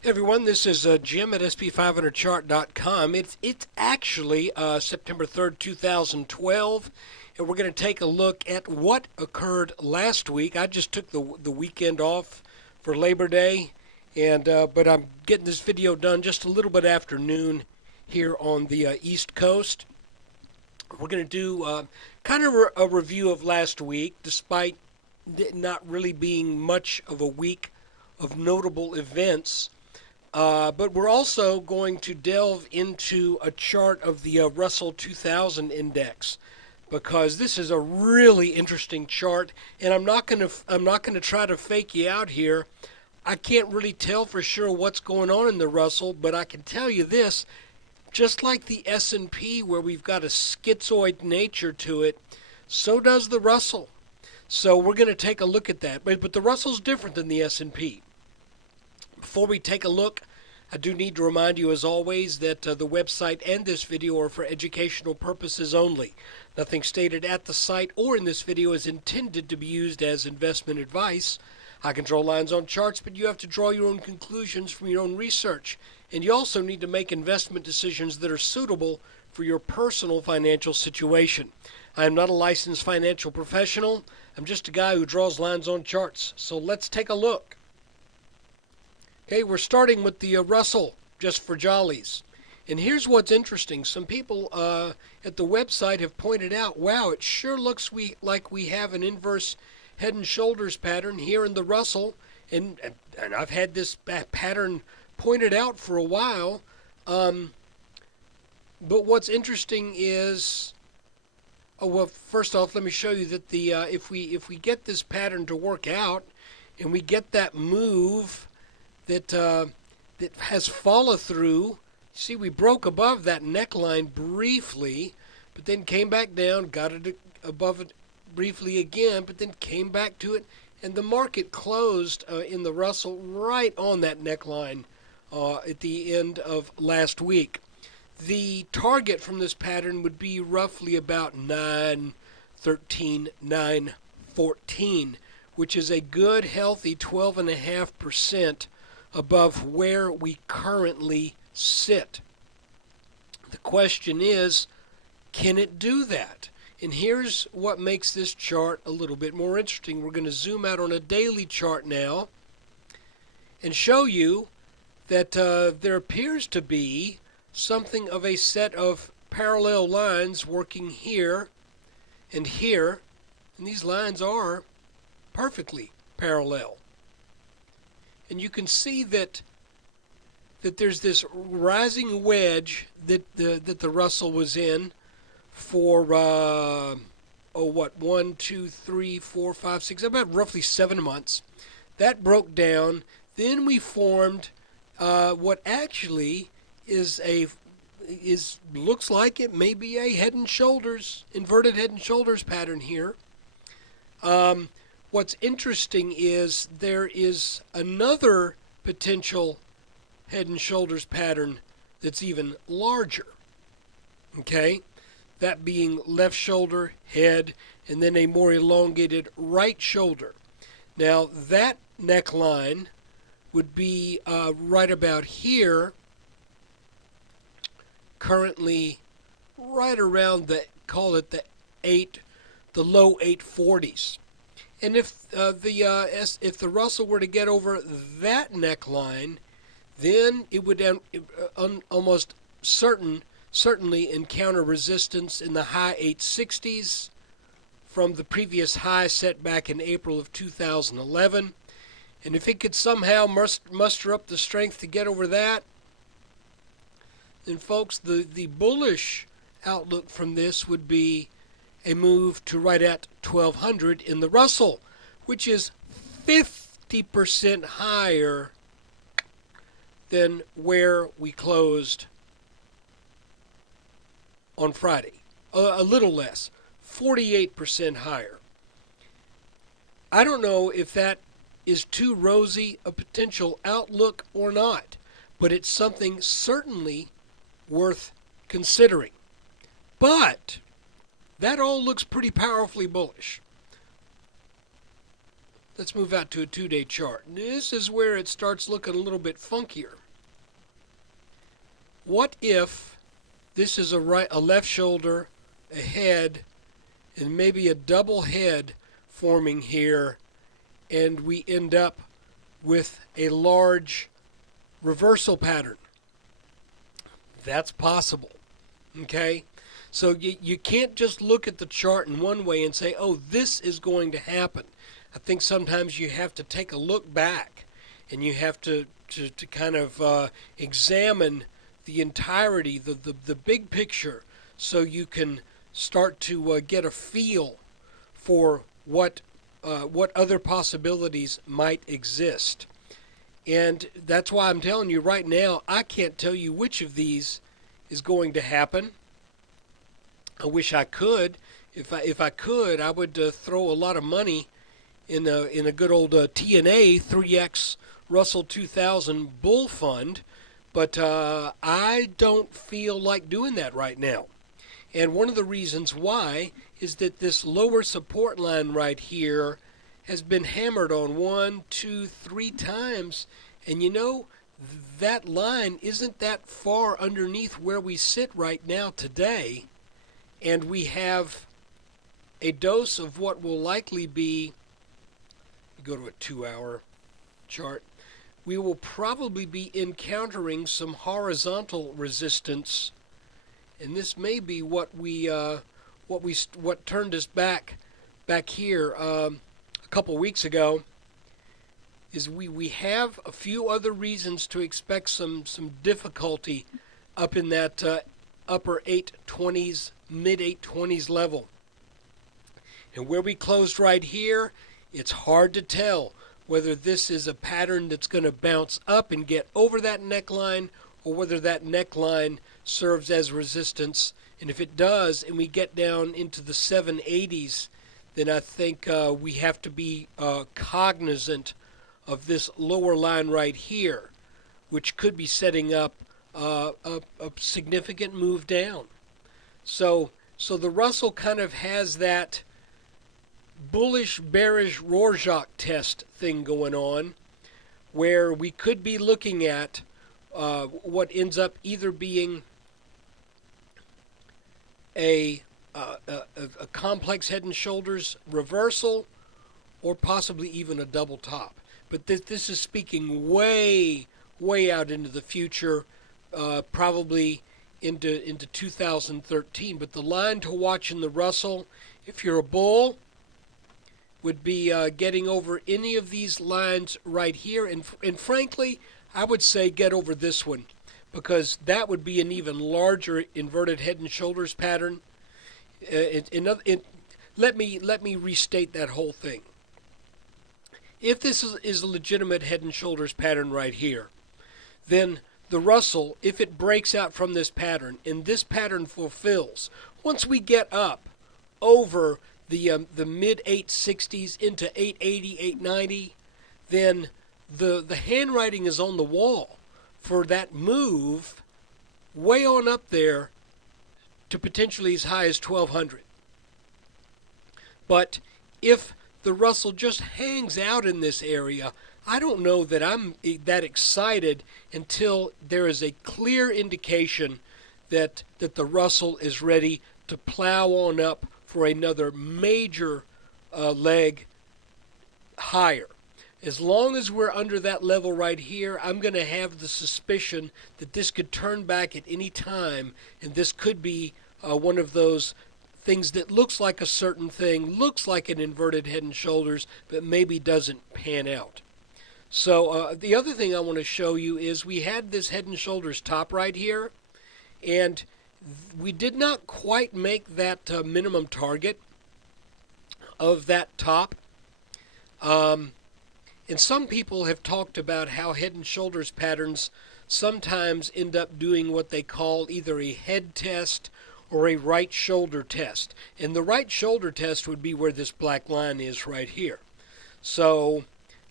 Hey everyone, this is Jim at SP500chart.com. It's actually September 3rd, 2012, and we're going to take a look at what occurred last week. I just took the weekend off for Labor Day, and but I'm getting this video done just a little bit after noon here on the East Coast. We're going to do kind of a review of last week, despite not really being much of a week of notable events. But we're also going to delve into a chart of the Russell 2000 index because this is a really interesting chart, and I'm not going to try to fake you out here. I can't really tell for sure what's going on in the Russell, but I can tell you this: just like the S&P, where we've got a schizoid nature to it, so does the Russell. So we're going to take a look at that. But the Russell's different than the S&P. Before we take a look, I do need to remind you, as always, that the website and this video are for educational purposes only. Nothing stated at the site or in this video is intended to be used as investment advice. I can draw lines on charts, but you have to draw your own conclusions from your own research. And you also need to make investment decisions that are suitable for your personal financial situation. I am not a licensed financial professional. I'm just a guy who draws lines on charts. So let's take a look. Okay, we're starting with the Russell, just for jollies. And here's what's interesting. Some people at the website have pointed out, wow, it sure looks like we have an inverse head and shoulders pattern here in the Russell. And I've had this pattern pointed out for a while. But what's interesting is, well, first off, let me show you that the if we get this pattern to work out, and we get that move that has follow through. See, we broke above that neckline briefly, but then came back down, got it above it briefly again, but then came back to it, and the market closed in the Russell right on that neckline at the end of last week. The target from this pattern would be roughly about 913, 914, which is a good, healthy 12.5% above where we currently sit. The question is, can it do that? And here's what makes this chart a little bit more interesting. We're going to zoom out on a daily chart now and show you that there appears to be something of a set of parallel lines working here and here, and these lines are perfectly parallel. And you can see that there's this rising wedge that the Russell was in for 1, 2, 3, 4, 5, 6, about roughly 7 months. That broke down. Then we formed what actually looks like it may be a head and shoulders, inverted head and shoulders pattern here. What's interesting is there is another potential head and shoulders pattern that's even larger. Okay? That being left shoulder, head, and then a more elongated right shoulder. Now, that neckline would be right about here, currently right around call it the low 840s. And if the Russell were to get over that neckline, then it would almost certainly encounter resistance in the high 860s from the previous high set back in April of 2011. And if it could somehow muster up the strength to get over that, then folks, the bullish outlook from this would be a move to right at 1200 in the Russell, which is 50% higher than where we closed on Friday. A little less, 48% higher. I don't know if that is too rosy a potential outlook or not, but it's something certainly worth considering. But that all looks pretty powerfully bullish. Let's move out to a 2-day chart. This is where it starts looking a little bit funkier. What if this is a left shoulder, a head, and maybe a double head forming here, and we end up with a large reversal pattern? That's possible. Okay? So you can't just look at the chart in one way and say, oh, this is going to happen. I think sometimes you have to take a look back, and you have to kind of examine the entirety, the big picture, so you can start to get a feel for what other possibilities might exist. And that's why I'm telling you right now, I can't tell you which of these is going to happen. I wish I could. If I could, I would throw a lot of money in a good old TNA 3X Russell 2000 Bull Fund, but I don't feel like doing that right now. And one of the reasons why is that this lower support line right here has been hammered on 1, 2, 3 times, and you know, that line isn't that far underneath where we sit right now today, and we have a dose of what will likely be, go to a 2-hour chart, we will probably be encountering some horizontal resistance, and this may be what turned us back here a couple weeks ago. Is we have a few other reasons to expect some difficulty up in that upper 820s, mid 820s level. And where we closed right here, it's hard to tell whether this is a pattern that's going to bounce up and get over that neckline, or whether that neckline serves as resistance. And if it does, and we get down into the 780s, then I think we have to be cognizant of this lower line right here, which could be setting up a significant move down. So the Russell kind of has that bullish, bearish Rorschach test thing going on, where we could be looking at what ends up either being a complex head and shoulders reversal, or possibly even a double top. But this is speaking way out into the future, probably into 2013. But the line to watch in the Russell, if you're a bull, would be getting over any of these lines right here. And frankly, I would say get over this one, because that would be an even larger inverted head and shoulders pattern. Let me restate that whole thing. If this is a legitimate head and shoulders pattern right here, then the Russell, if it breaks out from this pattern, and this pattern fulfills, once we get up over the mid 860s into 880, 890, then the handwriting is on the wall for that move way on up there to potentially as high as 1200. But if the Russell just hangs out in this area, I don't know that I'm that excited until there is a clear indication that the Russell is ready to plow on up for another major leg higher. As long as we're under that level right here, I'm going to have the suspicion that this could turn back at any time, and this could be one of those things that looks like a certain thing, looks like an inverted head and shoulders, but maybe doesn't pan out. So the other thing I want to show you is we had this head and shoulders top right here, and we did not quite make that minimum target of that top. And some people have talked about how head and shoulders patterns sometimes end up doing what they call either a head test or a right shoulder test. And the right shoulder test would be where this black line is right here. So,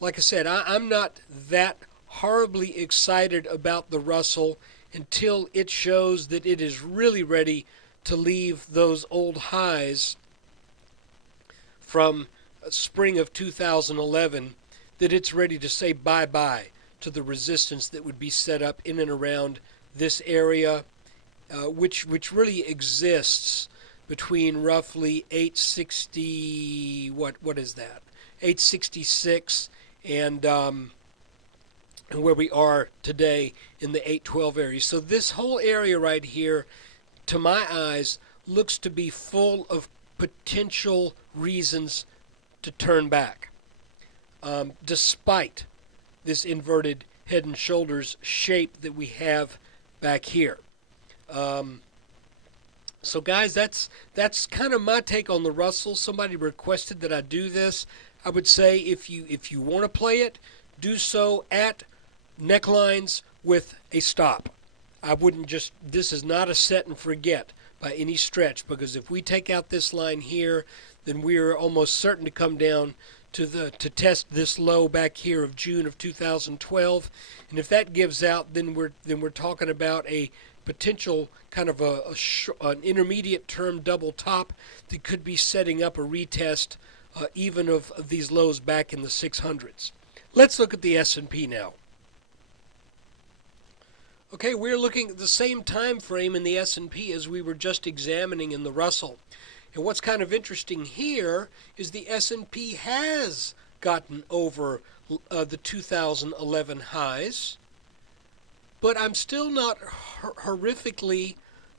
like I said, I'm not that horribly excited about the Russell until it shows that it is really ready to leave those old highs from spring of 2011 that it's ready to say bye-bye to the resistance that would be set up in and around this area, which really exists between roughly 860, what is that? 866 and where we are today in the 812 area. So this whole area right here, to my eyes, looks to be full of potential reasons to turn back, despite this inverted head and shoulders shape that we have back here. So guys, that's kind of my take on the Russell. Somebody requested that I do this. I would say if you want to play it, do so at necklines with a stop. I wouldn't just, this is not a set and forget by any stretch, because if we take out this line here, then we are almost certain to come down to test this low back here of June of 2012, and if that gives out, then we're talking about a potential kind of an intermediate term double top that could be setting up a retest even of these lows back in the 600s. Let's look at the S&P now. Okay, we're looking at the same time frame in the S&P as we were just examining in the Russell. And what's kind of interesting here is the S&P has gotten over the 2011 highs, but I'm still not horrifically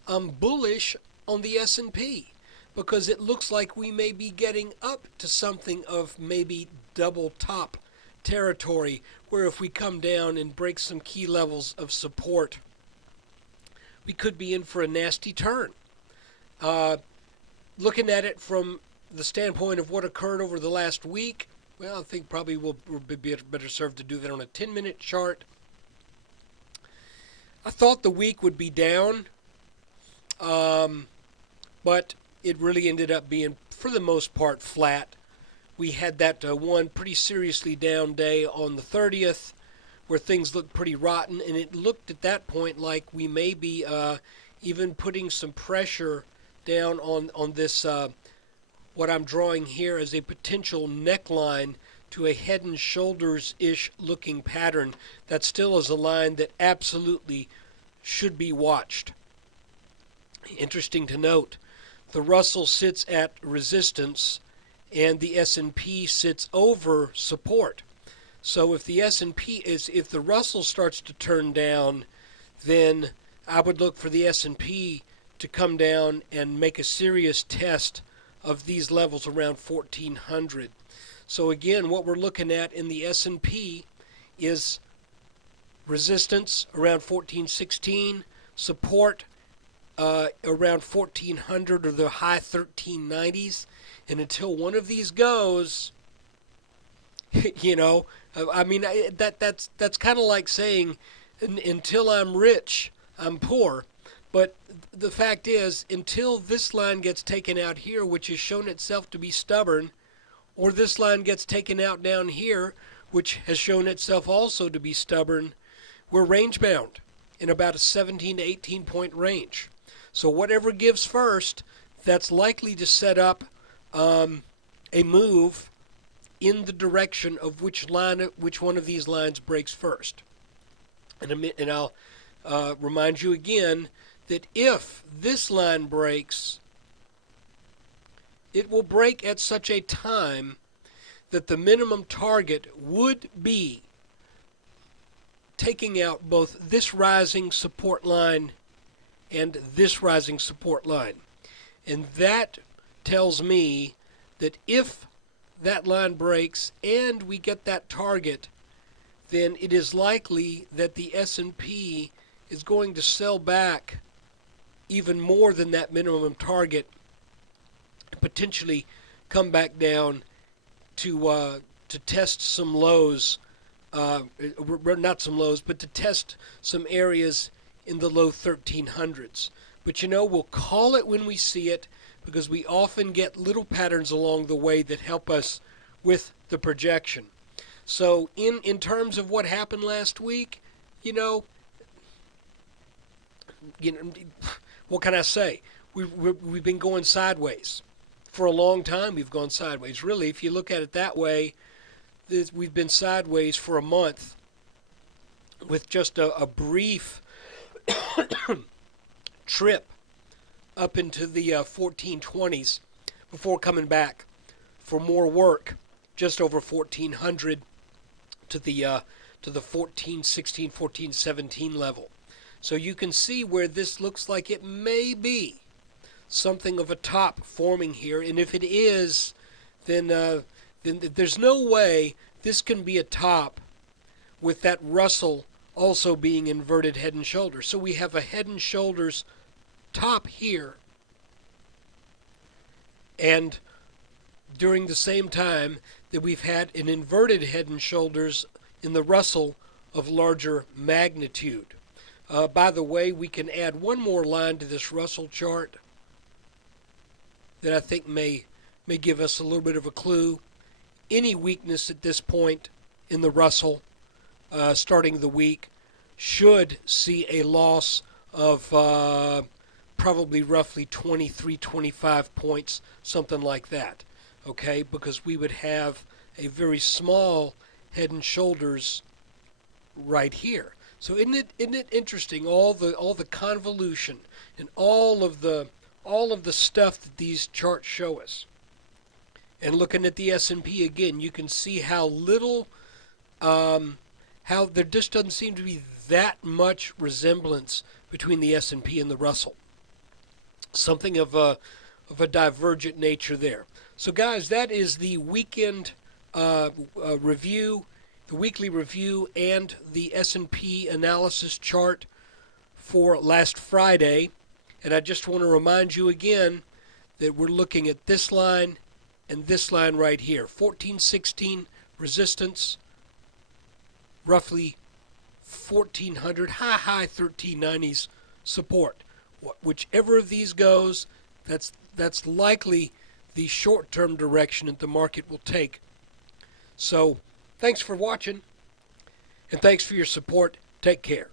bullish on the S&P, because it looks like we may be getting up to something of maybe double top territory, where if we come down and break some key levels of support, we could be in for a nasty turn. Looking at it from the standpoint of what occurred over the last week, well, I think probably we'll be better served to do that on a 10-minute chart. I thought the week would be down, but it really ended up being, for the most part, flat. We had that one pretty seriously down day on the 30th where things looked pretty rotten, and it looked at that point like we may be even putting some pressure down on this, what I'm drawing here as a potential neckline to a head and shoulders-ish looking pattern. That still is a line that absolutely should be watched. Interesting to note, the Russell sits at resistance and the S&P sits over support. So if the if the Russell starts to turn down, then I would look for the S&P to come down and make a serious test of these levels around 1400. So again, what we're looking at in the S&P is resistance around 1416, support around 1400 or the high 1390s. And until one of these goes, you know, I mean, that's kind of like saying, until I'm rich, I'm poor. But the fact is, until this line gets taken out here, which has shown itself to be stubborn, or this line gets taken out down here, which has shown itself also to be stubborn, we're range bound in about a 17 to 18 point range. So whatever gives first, that's likely to set up a move in the direction of which one of these lines breaks first. And I'll remind you again that if this line breaks, it will break at such a time that the minimum target would be taking out both this rising support line and this rising support line. And that tells me that if that line breaks and we get that target, then it is likely that the S&P is going to sell back even more than that minimum target, potentially come back down to test some lows, not some lows, but to test some areas in the low 1300s. But you know, we'll call it when we see it, because we often get little patterns along the way that help us with the projection. So in terms of what happened last week, you know, what can I say? We've been going sideways for a long time we've gone sideways. Really, if you look at it that way, we've been sideways for a month with just a brief trip up into the 1420s before coming back for more work just over 1400 to the 1416, 1417 level. So you can see where this looks like it may be something of a top forming here, and if it is, then there's no way this can be a top with that Russell also being inverted head and shoulders. So we have a head and shoulders top here, and during the same time that we've had an inverted head and shoulders in the Russell of larger magnitude. By the way, we can add one more line to this Russell chart that I think may give us a little bit of a clue. Any weakness at this point in the Russell starting the week should see a loss of probably roughly 23, 25 points, something like that. Okay, because we would have a very small head and shoulders right here. So isn't it interesting, all the convolution and all of the stuff that these charts show us. And looking at the S&P again, you can see how little how there just doesn't seem to be that much resemblance between the S&P and the Russell. Something of a divergent nature there. So guys, that is the weekend review, the weekly review, and the S&P analysis chart for last Friday. And I just want to remind you again that we're looking at this line and this line right here. 1416 resistance, roughly 1400, high 1390s support. Whichever of these goes, that's likely the short-term direction that the market will take. So, thanks for watching, and thanks for your support. Take care.